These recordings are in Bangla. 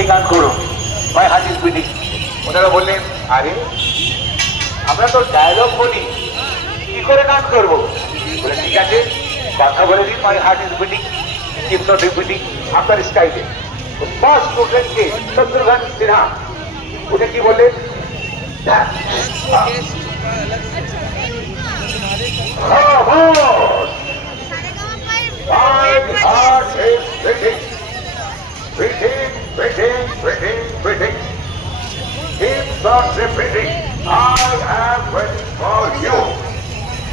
এই গান করো, মাই হার্ট ইজ বিটিং। ওনারা বললেন আরে আমরা তো ডায়লগ বলি, কি করে গান করবো? বলে ঠিক আছে, কথা বলে দিন, my heart is beating, keep not repeating, আপনার স্টাইলে। ফার্স্ট উঠলেন কে? শত্রুঘ্ন সিনহা। উঠে কি বললেন? My heart is beating, beating, beating, beating, beating. Keep on repeating. I am waiting for you.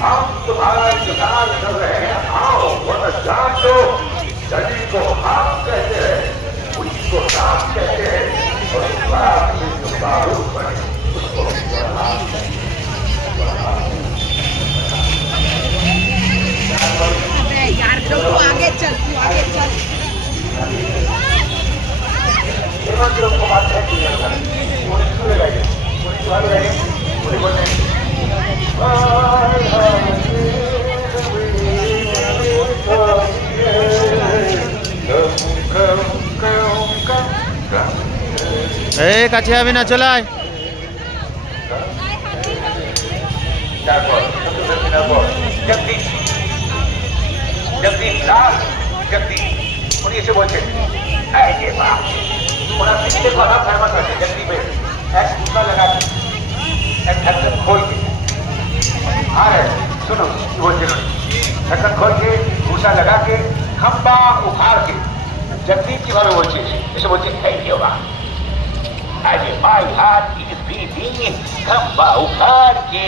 हम तुम्हारा इंतजार कर रहे हैं, आओ वरना जान दो। शरीर को हाथ कहते हैं, उसी को रात कहते हैं, और रात में जो बारूद बने उसको यार तू आगे चल, तू आगे चल। কাছে যাবি না, চলে আয়। তারপর জগদীশ, जगदीश दास, जगदीश उन्हीं से बोलते ये बात ओना पिछले को हम फेमस है जगदीश में एक दूसरा लगा के एक ढक्कन खोल के आ रहे सुनो बोलते हैं ढक्कन खोल के भूसा लगा के खंबा उखाड़ के जगदीश की बारे बोलते हैं ऐसे बोलते हैं ये बात अरे माय हार्ट इज बीटिंग खंबा उखाड़ के